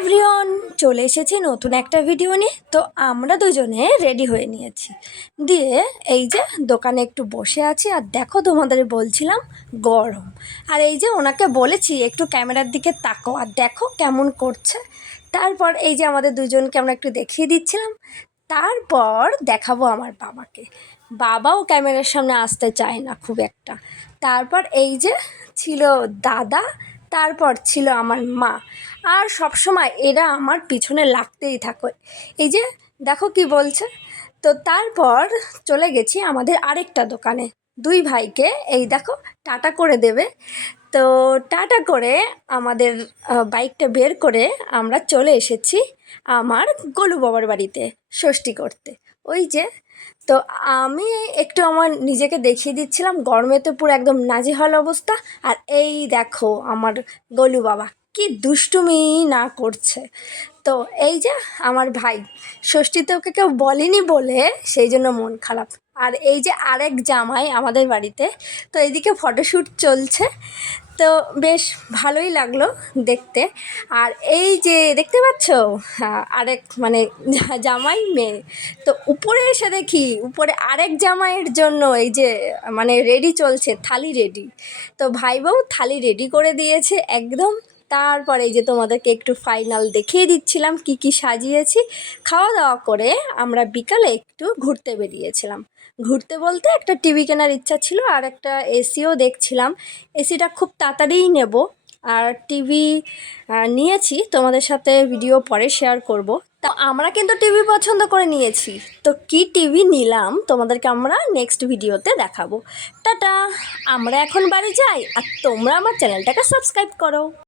Everyone, চলে এসেছি নতুন একটা ভিডিও নিয়ে। তো আমরা দুজনে রেডি হয়ে নিয়েছি, দিয়ে এই যে দোকানে একটু বসে আছি। আর দেখো, তোমাদের বলছিলাম গরম, আর এই যে ওনাকে বলেছি একটু ক্যামেরার দিকে তাকাও, আর দেখো কেমন করছে। তারপর এই যে আমাদের দুজনকে আমরা একটু দেখিয়ে দিচ্ছিলাম। তারপর দেখাবো আমার বাবাকে। বাবাও ক্যামেরার সামনে আসতে চায় না খুব একটা। তারপর এই যে ছিল দাদা, তারপর ছিল আমার মা। আর সব সময় এরা আমার পিছনে লাগতেই থাকে। এই যে দেখো কি বলছে। তো তারপর চলে গেছি আমাদের আরেকটা দোকানে। দুই ভাইকে এই দেখো টাটা করে দেবে। তো টাটা করে আমাদের বাইকটা বের করে আমরা চলে এসেছি আমার গোলু বাবার বাড়িতে ষষ্ঠী করতে। ওই যে, তো আমি একটু আমার নিজেকে দেখিয়ে দিচ্ছিলাম, গরমে তো পুরো একদম নাজেহাল অবস্থা। আর এই দেখো আমার গোলু বাবা কি দুষ্টুমি না করছে। তো এই যে আমার ভাই, ষষ্ঠীতে ওকে কেউ বলেনি বলে সেই জন্য মন খারাপ। আর এই যে আরেক জামাই আমাদের বাড়িতে, তো এইদিকে ফটোশ্যুট চলছে। তো বেশ ভালোই লাগলো দেখতে। আর এই যে দেখতে পাচ্ছ, আরেক মানে জামাই মেয়ে। তো উপরে এসে দেখি উপরে আরেক জামাইয়ের জন্য এই যে মানে রেডি চলছে, থালি রেডি। তো ভাই বউ থালি রেডি করে দিয়েছে একদম। তারপরে এই যে তোমাদেরকে একটু ফাইনাল দেখিয়ে দিচ্ছিলাম কি কি সাজিয়েছি। খাওয়া দাওয়া করে আমরা বিকালে একটু ঘুরতে বেরিয়েছিলাম। ঘুরতে বলতে একটা টিভি কেনার ইচ্ছা ছিল, আর একটা এসিও দেখছিলাম। এসিটা খুব তাড়াতাড়িই নেব। আর টিভি নিয়েছি, তোমাদের সাথে ভিডিও পরে শেয়ার করব। তো আমরা কিন্তু টিভি পছন্দ করে নিয়েছি। তো কি টিভি নিলাম তোমাদেরকে আমরা নেক্সট ভিডিওতে দেখাবো। টাটা, আমরা এখন বাড়ি যাই, আর তোমরা আমার চ্যানেলটাকে সাবস্ক্রাইব করো।